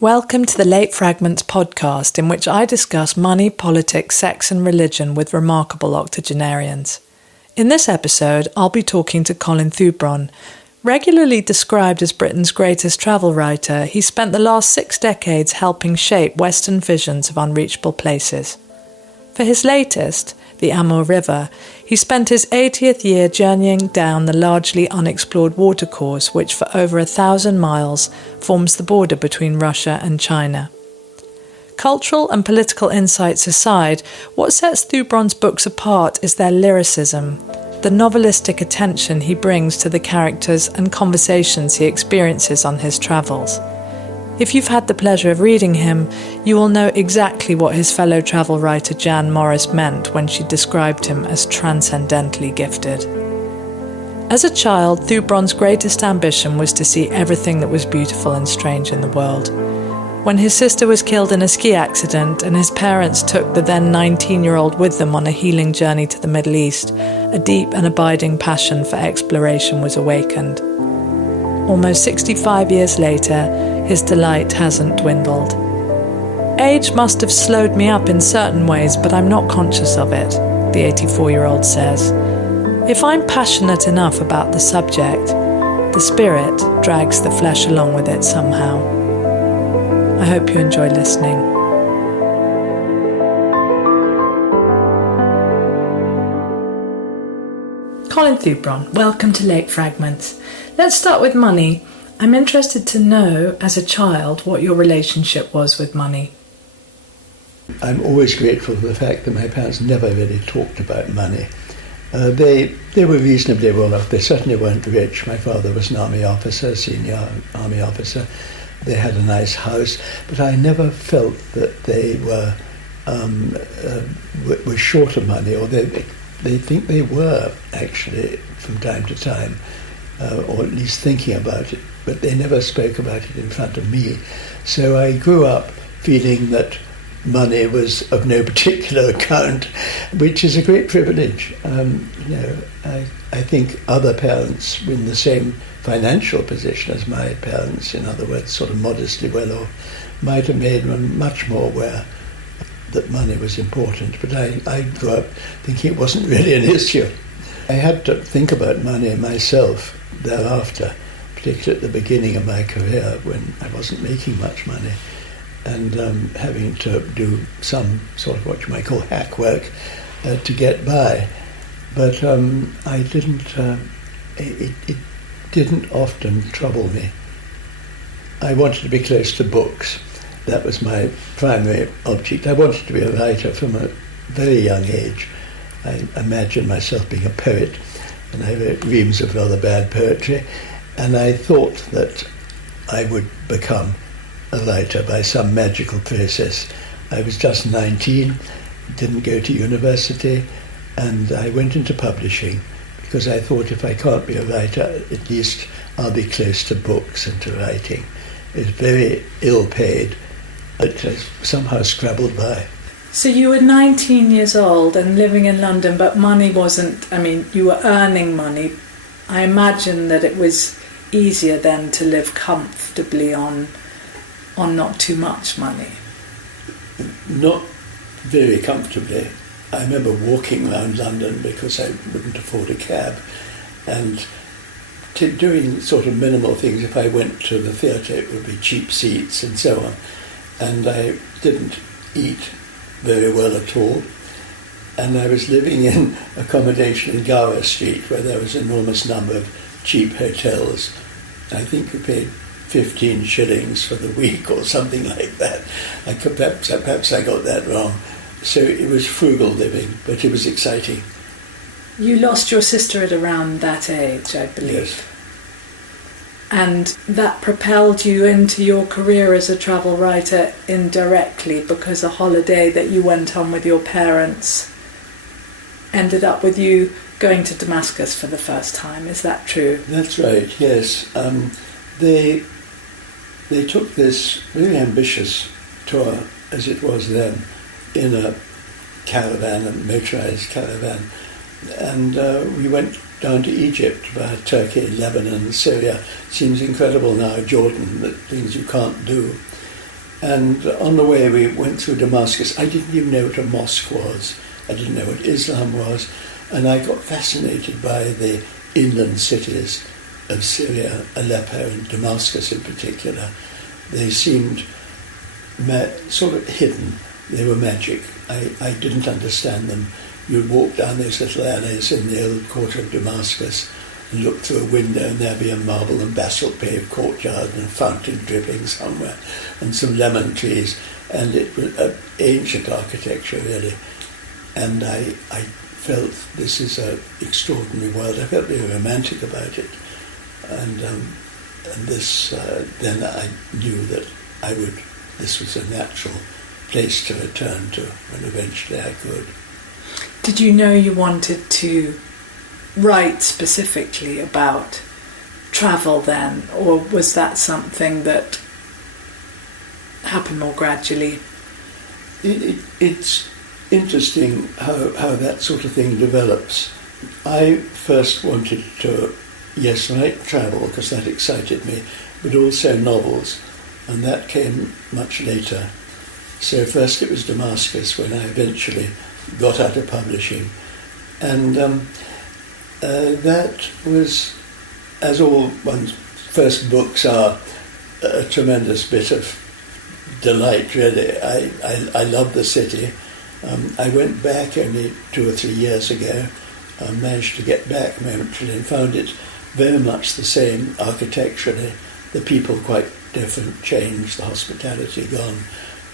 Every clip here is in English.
Welcome to the Late Fragments podcast, in which I discuss money, politics, sex and religion with remarkable octogenarians. In this episode, I'll be talking to Colin Thubron. Regularly described as Britain's greatest travel writer, he spent the last 6 decades helping shape Western visions of unreachable places. For his latest, The Amur River, he spent his 80th year journeying down the largely unexplored watercourse which for over 1,000 miles forms the border between Russia and China. Cultural and political insights aside, what sets Thubron's books apart is their lyricism, the novelistic attention he brings to the characters and conversations he experiences on his travels. If you've had the pleasure of reading him, you will know exactly what his fellow travel writer Jan Morris meant when she described him as transcendently gifted. As a child, Thubron's greatest ambition was to see everything that was beautiful and strange in the world. When his sister was killed in a ski accident and his parents took the then 19-year-old with them on a healing journey to the Middle East, a deep and abiding passion for exploration was awakened. Almost 65 years later, his delight hasn't dwindled. Age must have slowed me up in certain ways, but I'm not conscious of it, the 84-year-old says. If I'm passionate enough about the subject, the spirit drags the flesh along with it somehow. I hope you enjoy listening. Colin Thubron, welcome to Late Fragments. Let's start with money. I'm interested to know, as a child, what your relationship was with money. I'm always grateful for the fact that my parents never really talked about money. They were reasonably well off. They certainly weren't rich. My father was an army officer, senior army officer. They had a nice house, but I never felt that they were short of money, or they think they were actually from time to time, or at least thinking about it. But they never spoke about it in front of me. So I grew up feeling that money was of no particular account, which is a great privilege. I think other parents in the same financial position as my parents, in other words, sort of modestly well off, might have made one much more aware that money was important. But I grew up thinking it wasn't really an issue. I had to think about money myself thereafter, particularly at the beginning of my career when I wasn't making much money and having to do some sort of what you might call hack work to get by. But I didn't. It didn't often trouble me. I wanted to be close to books. That was my primary object. I wanted to be a writer from a very young age. I imagined myself being a poet, and I wrote reams of rather bad poetry. And I thought that I would become a writer by some magical process. I was just 19, didn't go to university, and I went into publishing because I thought if I can't be a writer, at least I'll be close to books and to writing. It was very ill paid, but I somehow scrabbled by. So you were 19 years old and living in London, but money wasn't, you were earning money. I imagine that it was easier then to live comfortably on not too much money. Not very comfortably. I remember walking around London because I wouldn't afford a cab, and doing sort of minimal things. If I went to the theatre, it would be cheap seats and so on. And I didn't eat very well at all. And I was living in accommodation in Gower Street, where there was an enormous number of cheap hotels. I think we paid 15 shillings for the week or something like that. Perhaps I got that wrong. So it was frugal living, but it was exciting. You lost your sister at around that age, I believe. Yes. And that propelled you into your career as a travel writer indirectly, because a holiday that you went on with your parents ended up with you going to Damascus for the first time. Is that true? That's right, yes. They took this very ambitious tour, as it was then, in a caravan, a motorized caravan. And we went down to Egypt, via Turkey, Lebanon, Syria. It seems incredible now, Jordan, that things you can't do. And on the way we went through Damascus. I didn't even know what a mosque was. I didn't know what Islam was. And I got fascinated by the inland cities of Syria, Aleppo and Damascus in particular. They seemed sort of hidden. They were magic. I didn't understand them. You'd walk down these little alleys in the old quarter of Damascus and look through a window and there'd be a marble and basalt paved courtyard and a fountain dripping somewhere and some lemon trees, and it was ancient architecture really. And I felt this is an extraordinary world. I felt very romantic about it, and this then I knew that this was a natural place to return to when eventually I could. Did you know you wanted to write specifically about travel then, or was that something that happened more gradually? It's interesting how that sort of thing develops. I first wanted to, write travel because that excited me, but also novels, and that came much later. So first it was Damascus when I eventually got out of publishing, and that was, as all one's first books are, a tremendous bit of delight really. I love the city. I went back only 2 or 3 years ago, managed to get back momentarily and found it very much the same architecturally, the people quite different, changed, the hospitality gone,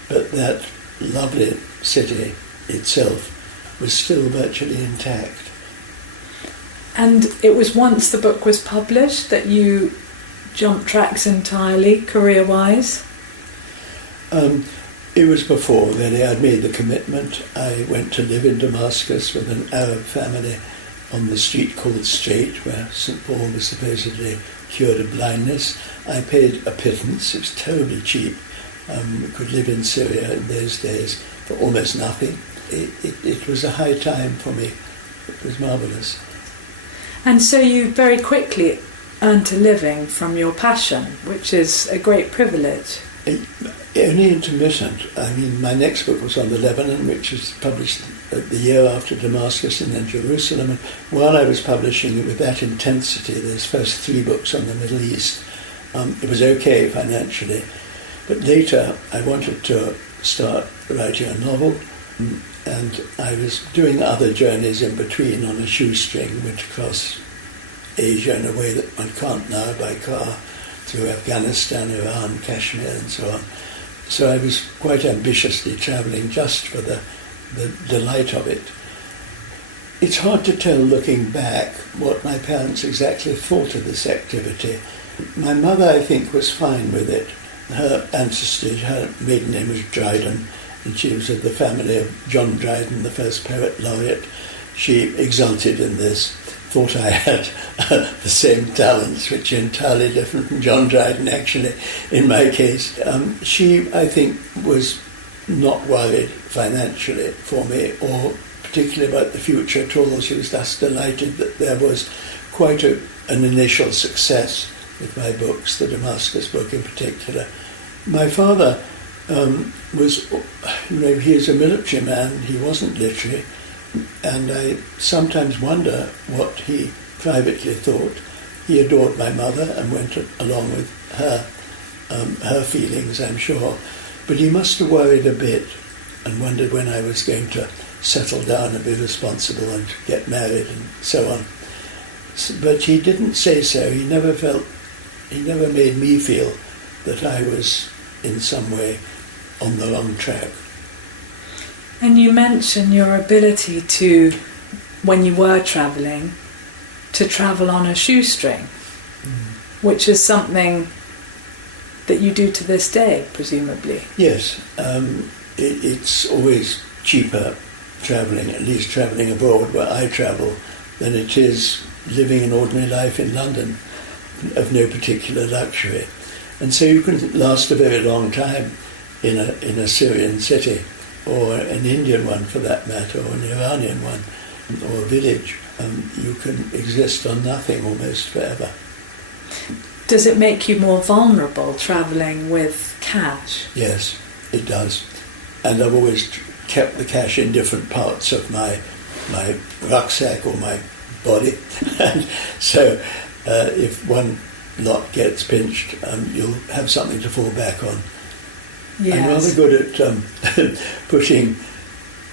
but that lovely city itself was still virtually intact. And it was once the book was published that you jumped tracks entirely, career-wise? It was before, really. I'd made the commitment. I went to live in Damascus with an Arab family on the street called Straight, where St. Paul was supposedly cured of blindness. I paid a pittance. It was terribly cheap. We could live in Syria in those days for almost nothing. It was a high time for me. It was marvellous. And so you very quickly earned a living from your passion, which is a great privilege. Only intermittent. I mean, my next book was on the Lebanon, which was published the year after Damascus and then Jerusalem. And while I was publishing it with that intensity, those first 3 books on the Middle East, it was okay financially. But later I wanted to start writing a novel, and I was doing other journeys in between on a shoestring, went across Asia in a way that one can't now by car, through Afghanistan, Iran, Kashmir and so on. So I was quite ambitiously travelling just for the delight of it. It's hard to tell looking back what my parents exactly thought of this activity. My mother, I think, was fine with it. Her ancestry, her maiden name was Dryden, and she was of the family of John Dryden, the first poet laureate. She exulted in this, thought I had the same talents, which are entirely different from John Dryden, actually, in my case. She, I think, was not worried financially for me, or particularly about the future at all. She was just delighted that there was quite an initial success with my books, the Damascus book in particular. My father was, he is a military man, he wasn't literary, and I sometimes wonder what he privately thought. He adored my mother and went along with her feelings, I'm sure, but he must have worried a bit and wondered when I was going to settle down and be responsible and get married and so on. But he didn't say so. He never made me feel that I was in some way on the wrong track. And you mention your ability to, when you were travelling, to travel on a shoestring, which is something that you do to this day, presumably. Yes, it's always cheaper travelling, at least travelling abroad where I travel, than it is living an ordinary life in London of no particular luxury. And so you can last a very long time in a Syrian city, or an Indian one for that matter, or an Iranian one, or a village. You can exist on nothing almost forever. Does it make you more vulnerable travelling with cash? Yes. it does. And I've always kept the cash in different parts of my rucksack or my body. And so if one lot gets pinched, you'll have something to fall back on. Yes. I'm rather good at putting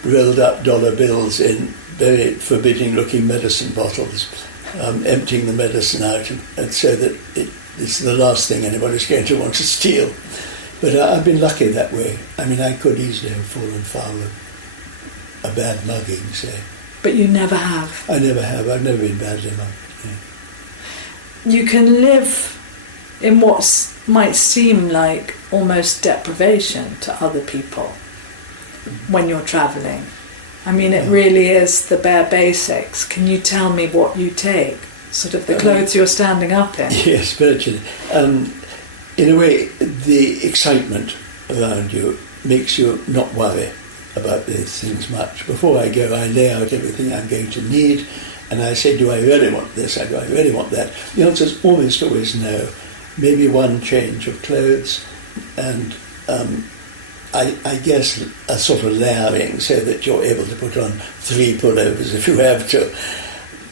rolled up dollar bills in very forbidding looking medicine bottles, emptying the medicine out, and so that it's the last thing anybody's going to want to steal. But I've been lucky that way. I mean, I could easily have fallen foul of a bad mugging, say. But you never have? I never have. I've never been badly mugged. Yeah. You can live in what might seem like almost deprivation to other people when you're travelling. I mean, it really is the bare basics. Can you tell me what you take? Sort of the clothes you're standing up in? Yes, virtually. In a way, the excitement around you makes you not worry about these things much. Before I go, I lay out everything I'm going to need, and I say, do I really want this? Do I really want that? The answer is almost always no. Maybe one change of clothes, and I guess a sort of layering so that you're able to put on 3 pullovers if you have to.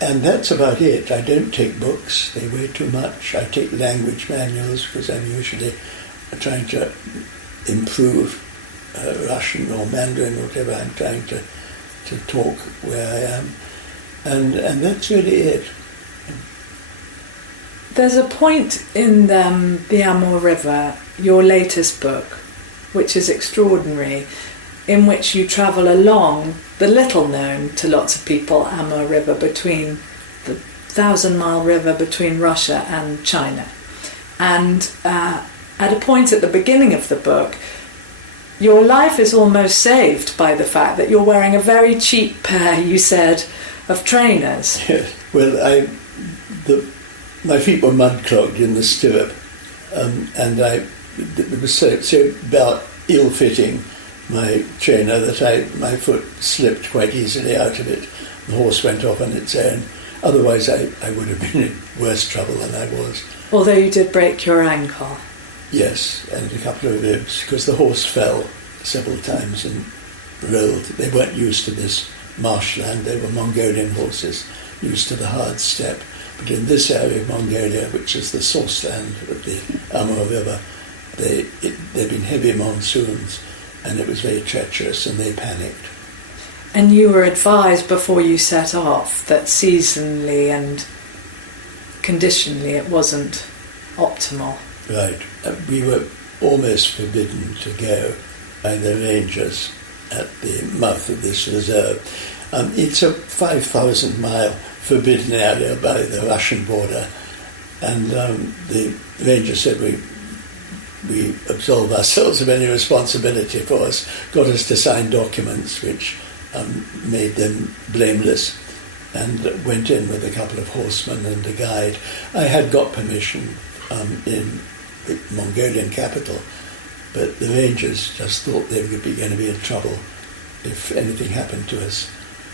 And that's about it. I don't take books, they weigh too much. I take language manuals because I'm usually trying to improve Russian or Mandarin or whatever I'm trying to talk where I am. And that's really it. There's a point in the Amur River, your latest book, which is extraordinary, in which you travel along the little known to lots of people Amur River, between the 1,000-mile river between Russia and China. And at a point at the beginning of the book, your life is almost saved by the fact that you're wearing a very cheap pair, you said, of trainers. Yes. Well, my feet were mud-clogged in the stirrup, and it was so about ill-fitting my trainer that my foot slipped quite easily out of it. The horse went off on its own. Otherwise, I would have been in worse trouble than I was. Although you did break your ankle. Yes, and a couple of ribs, because the horse fell several times and rolled. They weren't used to this marshland. They were Mongolian horses, used to the hard steppe. But in this area of Mongolia, which is the source land of the Amur River, there'd been heavy monsoons, and it was very treacherous, and they panicked. And you were advised before you set off that seasonally and conditionally it wasn't optimal. Right. We were almost forbidden to go by the rangers at the mouth of this reserve. It's a 5,000-mile forbidden area by the Russian border, and the ranger said we absolve ourselves of any responsibility for us, got us to sign documents which made them blameless, and went in with a couple of horsemen and a guide. I had got permission in the Mongolian capital, but the rangers just thought they would be going to be in trouble if anything happened to us,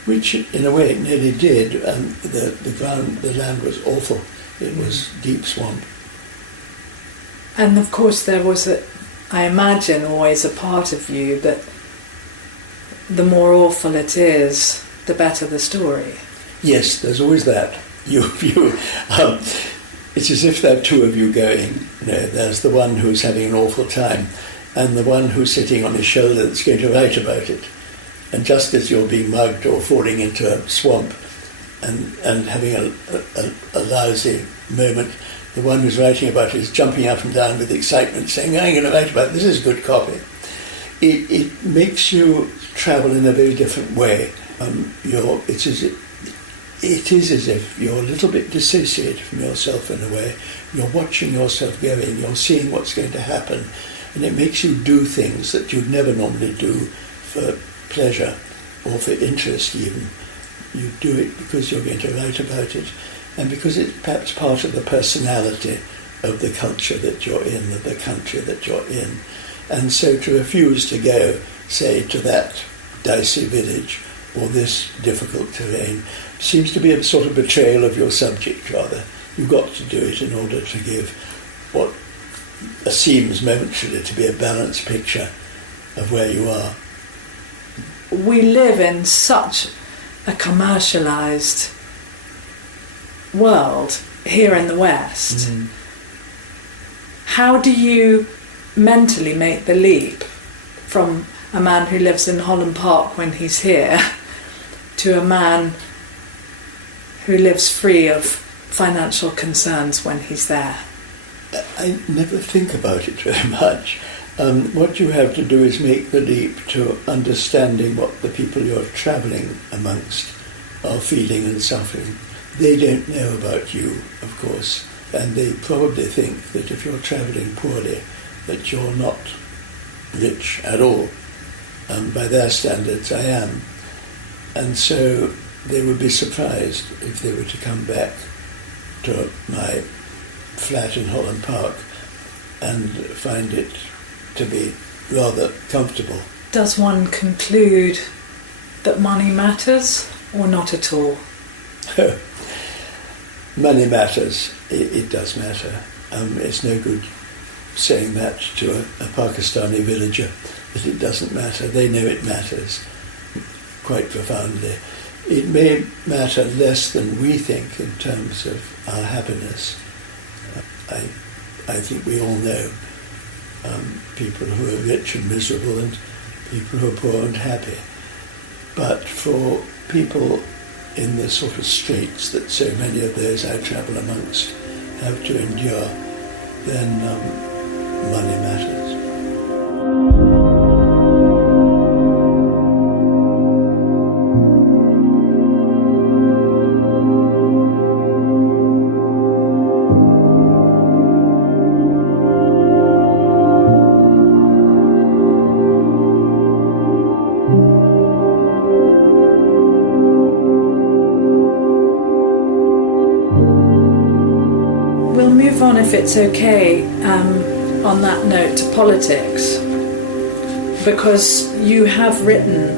which in a way it nearly did. The land was awful. It was deep swamp. And of course there was, I imagine, always a part of you that the more awful it is, the better the story. Yes, there's always that. It's as if there are two of you going. There's the one who's having an awful time, and the one who's sitting on his shoulder that's going to write about it. And just as you're being mugged or falling into a swamp and having a lousy moment, the one who's writing about it is jumping up and down with excitement, saying, I'm going to write about it, this is good copy. It makes you travel in a very different way. It is as if you're a little bit dissociated from yourself in a way. You're watching yourself going, you're seeing what's going to happen, and it makes you do things that you'd never normally do for pleasure or for interest even. You do it because you're going to write about it, and because it's perhaps part of the personality of the culture that you're in, of the country that you're in. And so to refuse to go, say, to that dicey village or this difficult terrain seems to be a sort of betrayal of your subject, rather. You've got to do it in order to give what seems momentarily to be a balanced picture of where you are. We live in such a commercialised world here in the West. Mm. How do you mentally make the leap from a man who lives in Holland Park when he's here to a man who lives free of financial concerns when he's there? I never think about it very much. What you have to do is make the leap to understanding what the people you're travelling amongst are feeling and suffering. They don't know about you, of course, and they probably think that if you're travelling poorly, that you're not rich at all. By their standards, I am. And so they would be surprised if they were to come back to my flat in Holland Park and find it to be rather comfortable. Does one conclude that money matters or not at all? Money matters. It does matter. It's no good saying that to a Pakistani villager that it doesn't matter. They know it matters quite profoundly. It may matter less than we think in terms of our happiness. I think we all know people who are rich and miserable and people who are poor and happy. But for people in the sort of straits that so many of those I travel amongst have to endure, then money matters. We'll move on, if it's okay, on that note, to politics, because you have written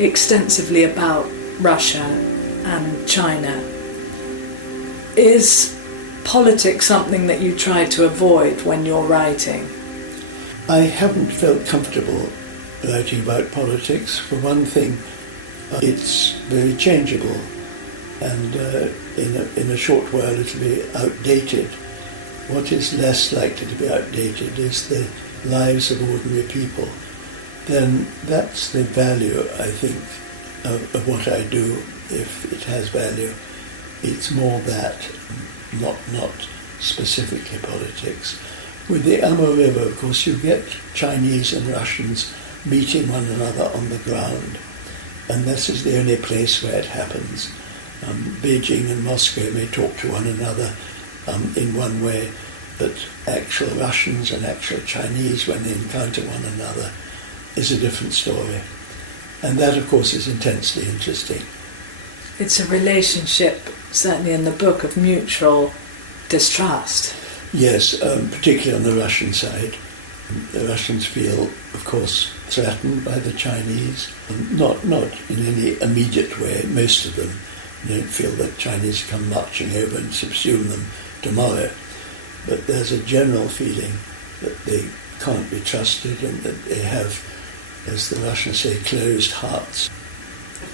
extensively about Russia and China. Is politics something that you try to avoid when you're writing? I haven't felt comfortable writing about politics. For one thing, it's very changeable, and in a short while it'll be outdated. What is less likely to be outdated is the lives of ordinary people. Then that's the value, I think, of what I do, if it has value. It's more that, not specifically politics. With the Amur River, of course, you get Chinese and Russians meeting one another on the ground, and this is the only place where it happens. Beijing and Moscow may talk to one another in one way, but actual Russians and actual Chinese, when they encounter one another, is a different story. And that, of course, is intensely interesting. It's a relationship, certainly in the book, of mutual distrust. Yes, particularly on the Russian side. The Russians feel, of course, threatened by the Chinese. Not in any immediate way. Most of them don't feel that Chinese come marching over and subsume them tomorrow. But there's a general feeling that they can't be trusted and that they have, as the Russians say, closed hearts.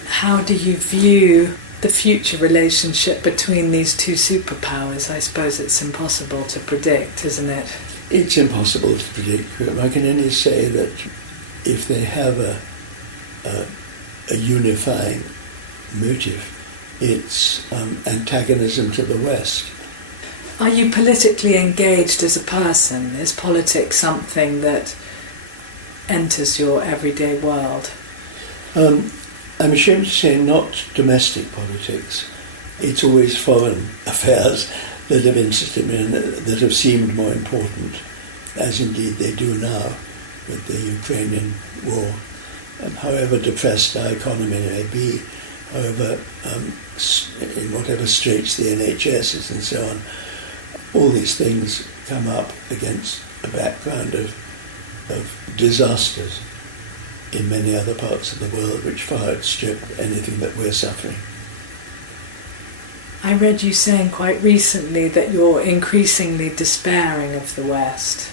How do you view the future relationship between these two superpowers? I suppose it's impossible to predict, isn't it? It's impossible to predict. I can only say that if they have a unifying motive, it's antagonism to the West. Are you politically engaged as a person? Is politics something that enters your everyday world? I'm ashamed to say not domestic politics. It's always foreign affairs that have interested me and that have seemed more important, as indeed they do now with the Ukrainian war. However depressed our economy may be, however, in whatever straits the NHS is and so on, all these things come up against a background of disasters in many other parts of the world which far outstrip anything that we're suffering. I read you saying quite recently that you're increasingly despairing of the West.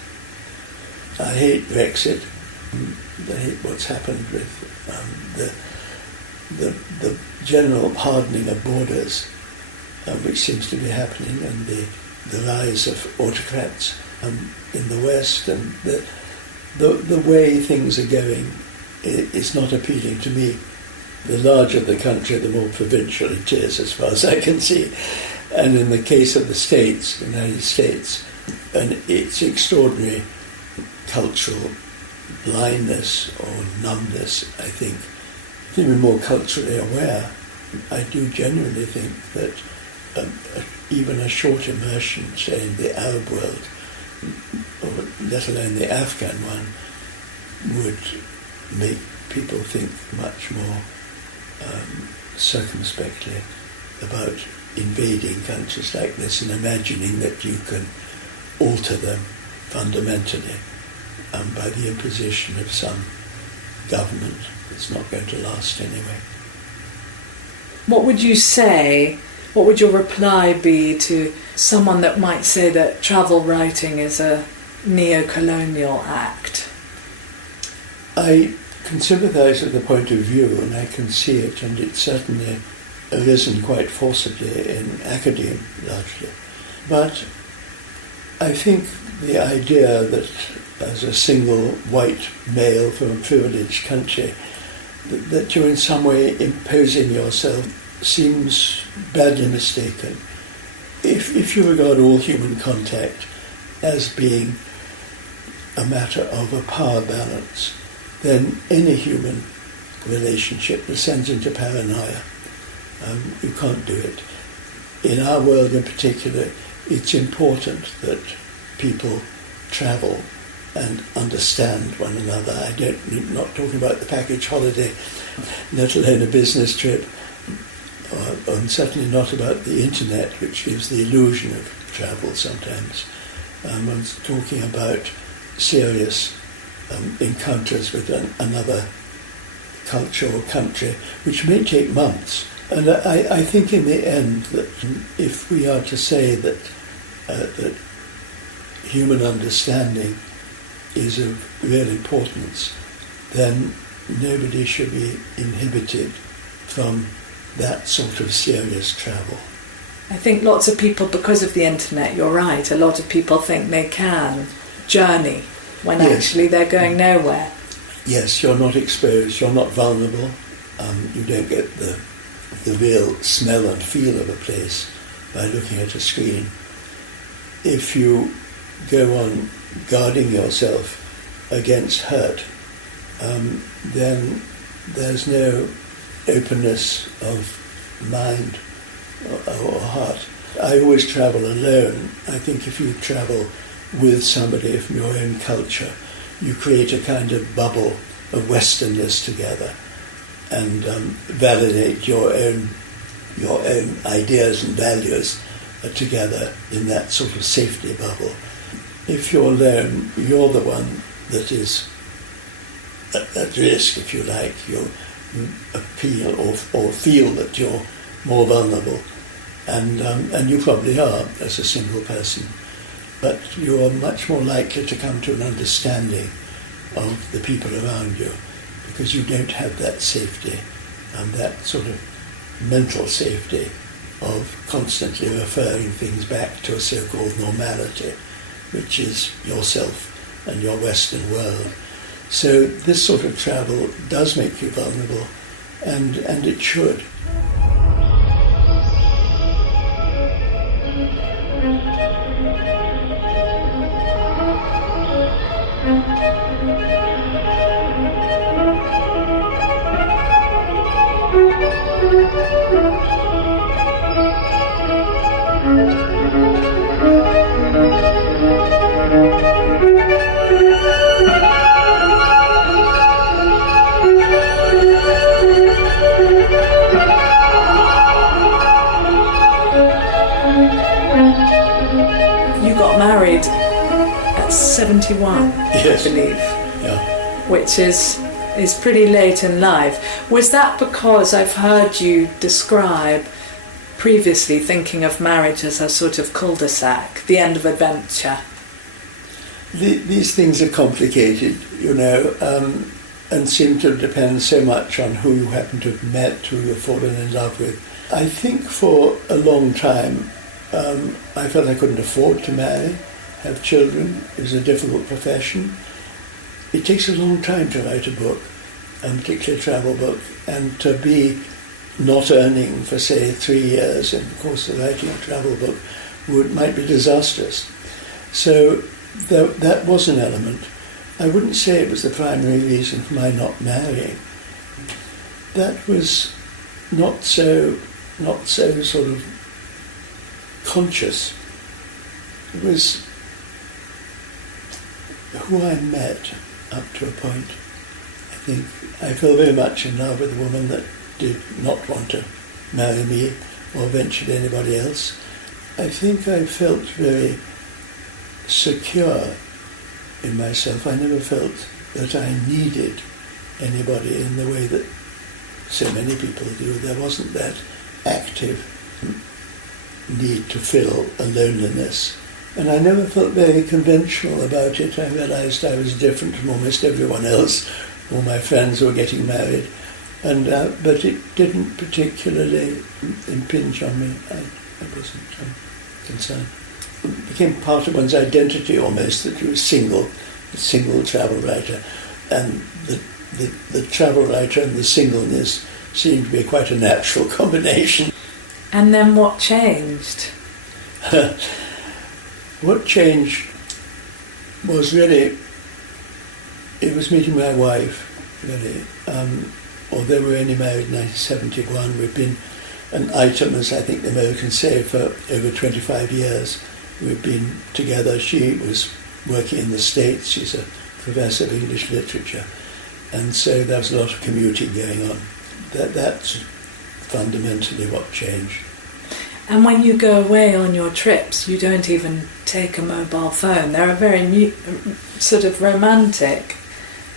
I hate Brexit. They hate what's happened with the general hardening of borders, which seems to be happening, and the rise of autocrats in the West, and the way things are going is not appealing to me. The larger the country, the more provincial it is, as far as I can see. And in the case of the States, the United States, and its extraordinary cultural blindness or numbness, I think, to be more culturally aware, I do genuinely think that even a short immersion, say, in the Arab world, or let alone the Afghan one, would make people think much more circumspectly about invading countries like this and imagining that you can alter them fundamentally by the imposition of some government that's not going to last anyway. What would you say, what would your reply be to someone that might say that travel writing is a neo-colonial act? I can sympathise with the point of view, and I can see it, and it's certainly arisen quite forcibly in academia largely. But I think the idea that as a single white male from a privileged country, that you're in some way imposing yourself seems badly mistaken. If you regard all human contact as being a matter of a power balance, then any human relationship descends into paranoia. You can't do it. In our world in particular, it's important that people travel and understand one another. I'm not talking about the package holiday, let alone a business trip, and certainly not about the internet, which gives the illusion of travel sometimes. I'm talking about serious encounters with another culture or country, which may take months. And I think in the end that if we are to say that human understanding is of real importance, then nobody should be inhibited from that sort of serious travel. I think lots of people, because of the internet, you're right, a lot of people think they can journey when actually they're going nowhere. Yes, you're not exposed, you're not vulnerable, you don't get the real smell and feel of a place by looking at a screen. If you go on guarding yourself against hurt, then there's no openness of mind or heart. I always travel alone. I think if you travel with somebody from your own culture, you create a kind of bubble of Westernness together and validate your own ideas and values together in that sort of safety bubble. If you're alone, you're the one that is at risk, if you like. You appeal or feel that you're more vulnerable, and you probably are as a single person. But you are much more likely to come to an understanding of the people around you because you don't have that safety and that sort of mental safety of constantly referring things back to a so-called normality, which is yourself and your Western world. So this sort of travel does make you vulnerable, and it should. You got married at 71, yes. I believe, which is pretty late in life. Was that because I've heard you describe previously thinking of marriage as a sort of cul-de-sac, the end of adventure? these things are complicated, and seem to depend so much on who you happen to have met, who you've fallen in love with. I think for a long time, I felt I couldn't afford to marry, have children. It was a difficult profession. It takes a long time to write a book, and particularly a travel book, and to be not earning for, say, 3 years in the course of writing a travel book might be disastrous. So that was an element. I wouldn't say it was the primary reason for my not marrying. That was not so sort of conscious. It was who I met up to a point. I think I fell very much in love with a woman that did not want to marry me or eventually anybody else. I think I felt very secure in myself. I never felt that I needed anybody in the way that so many people do. There wasn't that active need to fill a loneliness. And I never felt very conventional about it. I realised I was different from almost everyone else. All my friends were getting married. But it didn't particularly impinge on me. I wasn't concerned. It became part of one's identity almost that you were a single travel writer. And the travel writer and the singleness seemed to be quite a natural combination. And then what changed? What changed was really, it was meeting my wife, really. Although we were only married in 1971, we've been an item, as I think the Americans say, for over 25 years. We've been together. She was working in the States. She's a professor of English literature. And so there was a lot of commuting going on. That's fundamentally what changed. And when you go away on your trips, you don't even take a mobile phone. There are very sort of romantic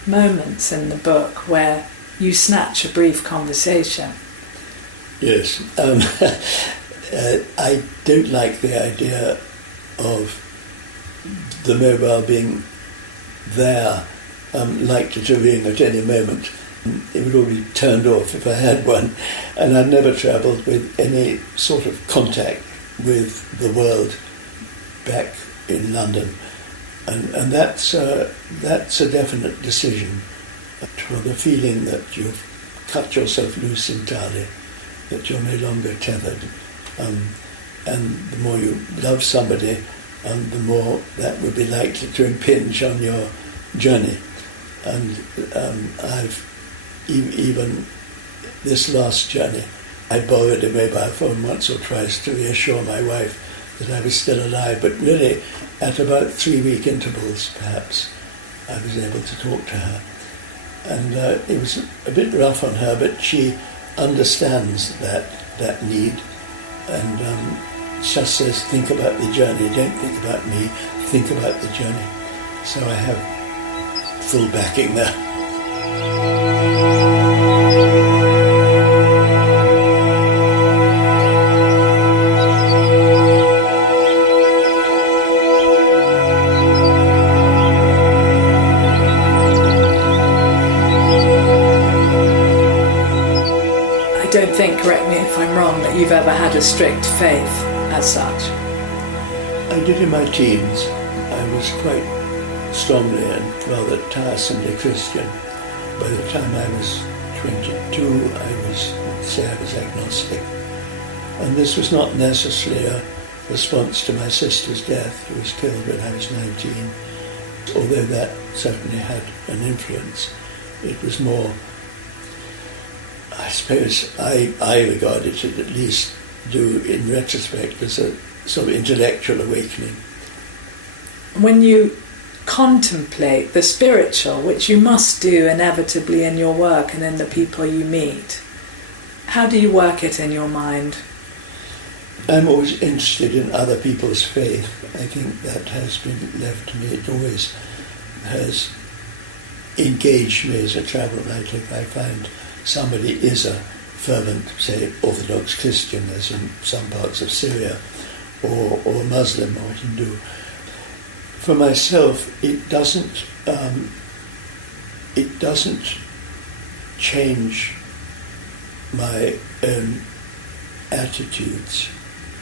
moments in the book where you snatch a brief conversation. Yes. I don't like the idea of the mobile being there, likely to ring at any moment. It would all be turned off if I had one. And I've never travelled with any sort of contact with the world back in London. And that's a definite decision, for the feeling that you've cut yourself loose entirely, that you're no longer tethered. And the more you love somebody, the more that would be likely to impinge on your journey. And even this last journey, I borrowed a mobile phone once or twice to reassure my wife that I was still alive, but really at about 3-week intervals perhaps I was able to talk to her. And it was a bit rough on her, but she understands that need, and just says, think about the journey, don't think about me, think about the journey. So I have full backing there. I don't think, correct me if I'm wrong, that you've ever had a strict faith as such. I did in my teens. I was quite strongly and rather tiresomely Christian. By the time I was 22, I was agnostic. And this was not necessarily a response to my sister's death, who was killed when I was 19, although that certainly had an influence. It was more, I suppose, I regarded it, at least do in retrospect, as a sort of intellectual awakening. When you contemplate the spiritual, which you must do inevitably in your work and in the people you meet, how do you work it in your mind? I'm always interested in other people's faith. I think that has been left to me. It always has engaged me as a travel writer. If I find somebody is a fervent, say, Orthodox Christian, as in some parts of Syria, or Muslim or Hindu, For myself, it doesn't change my own attitudes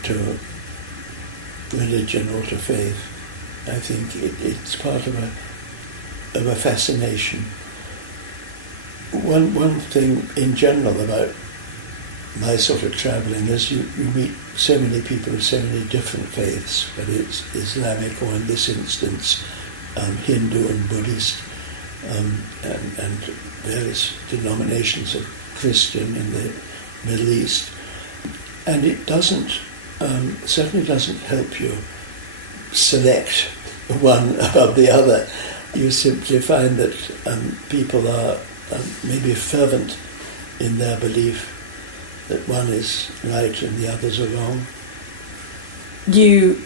to religion or to faith. I think it's part of a fascination. One thing in general about my sort of travelling is you meet so many people of so many different faiths, whether it's Islamic or in this instance Hindu and Buddhist, and various denominations of Christian in the Middle East. And it certainly doesn't help you select one above the other. You simply find that people are maybe fervent in their belief that one is right and the others are wrong. You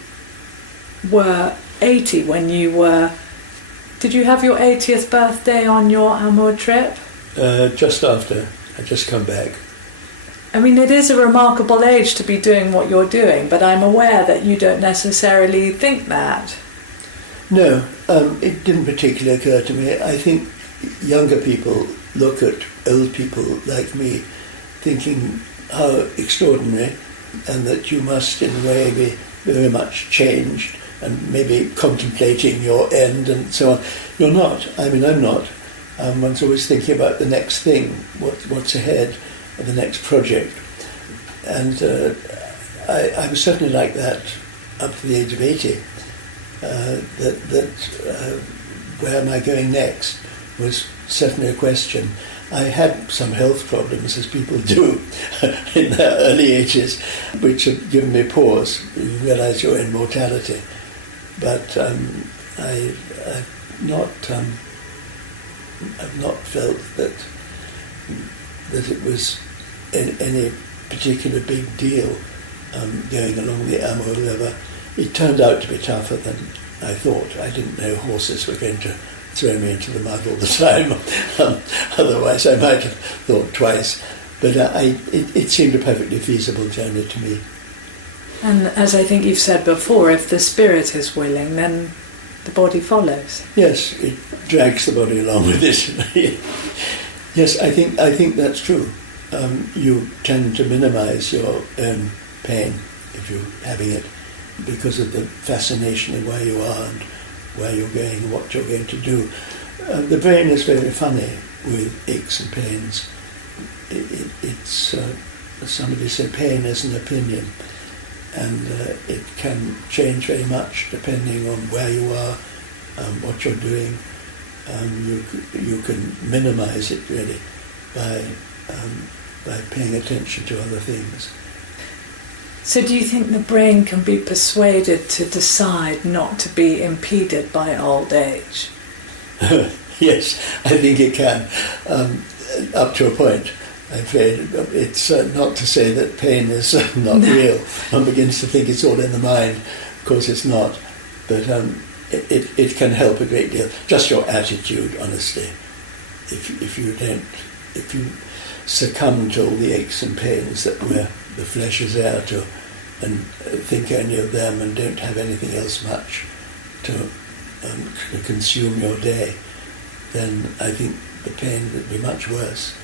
were 80 when you were... Did you have your 80th birthday on your Amur trip? Just after. I'd just come back. I mean, it is a remarkable age to be doing what you're doing, but I'm aware that you don't necessarily think that. No, it didn't particularly occur to me. I think younger people look at old people like me thinking how extraordinary, and that you must in a way be very much changed and maybe contemplating your end and so on. You're not. I mean, I'm not. One's always thinking about the next thing, what's ahead, or the next project. And I was certainly like that up to the age of 80. Where am I going next was certainly a question. I had some health problems, as people do, in their early ages, which have given me pause. You realise your own mortality. But I've not felt that it was any particular big deal going along the Amur River. It turned out to be tougher than I thought. I didn't know horses were going to throw me into the mud all the time. Otherwise I might have thought twice. But it seemed a perfectly feasible journey to me. And as I think you've said before, if the spirit is willing, then the body follows. Yes, it drags the body along with it. Yes, I think that's true. You tend to minimise your own pain if you're having it, because of the fascination of where you are and where you're going and what you're going to do. The brain is very funny with aches and pains. It's somebody said pain is an opinion, and it can change very much depending on where you are, what you're doing. You can minimise it really by paying attention to other things. So do you think the brain can be persuaded to decide not to be impeded by old age? Yes, I think it can, up to a point. I'm afraid it's not to say that pain is not real. One begins to think it's all in the mind. Of course it's not. But it can help a great deal. Just your attitude, honestly. If you succumb to all the aches and pains that the flesh is there to, and think only of them and don't have anything else much to consume your day, then I think the pain would be much worse.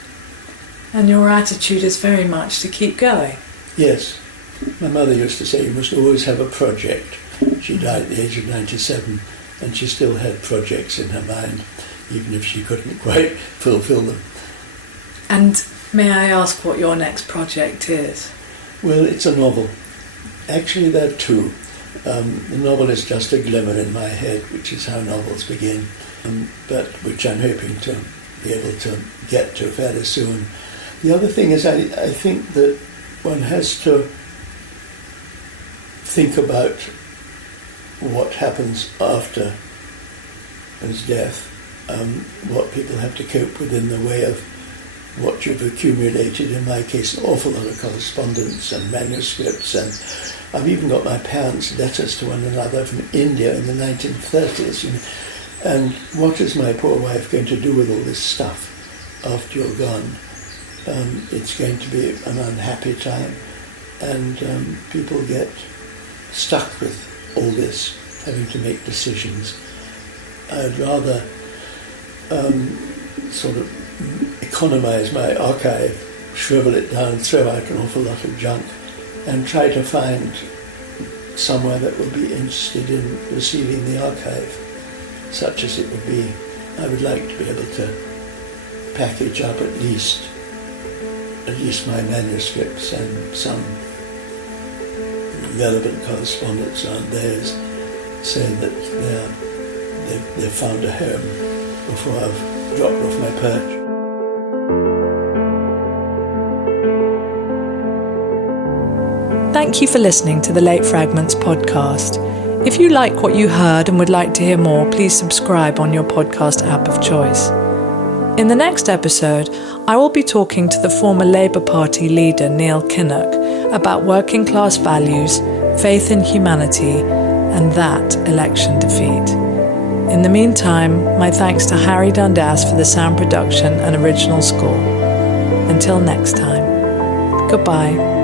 And your attitude is very much to keep going. Yes. My mother used to say you must always have a project. She died at the age of 97 and she still had projects in her mind, even if she couldn't quite fulfill them. And may I ask what your next project is? Well, it's a novel. Actually, there are two. The novel is just a glimmer in my head, which is how novels begin, but which I'm hoping to be able to get to fairly soon. The other thing is I think that one has to think about what happens after one's death, what people have to cope with in the way of what you've accumulated. In my case, an awful lot of correspondence and manuscripts, and I've even got my parents' letters to one another from India in the 1930s. And what is my poor wife going to do with all this stuff after you're gone? It's going to be an unhappy time, and people get stuck with all this having to make decisions. I'd rather sort of economise my archive, shrivel it down, throw out an awful lot of junk, and try to find somewhere that would be interested in receiving the archive, such as it would be. I would like to be able to package up at least my manuscripts and some relevant correspondence around theirs, saying that they've found a home before I've dropped off my perch. Thank you for listening to the Late Fragments podcast. If you like what you heard and would like to hear more, please subscribe on your podcast app of choice. In the next episode, I will be talking to the former Labour Party leader Neil Kinnock about working class values, faith in humanity, and that election defeat. In the meantime, my thanks to Harry Dundas for the sound production and original score. Until next time, goodbye.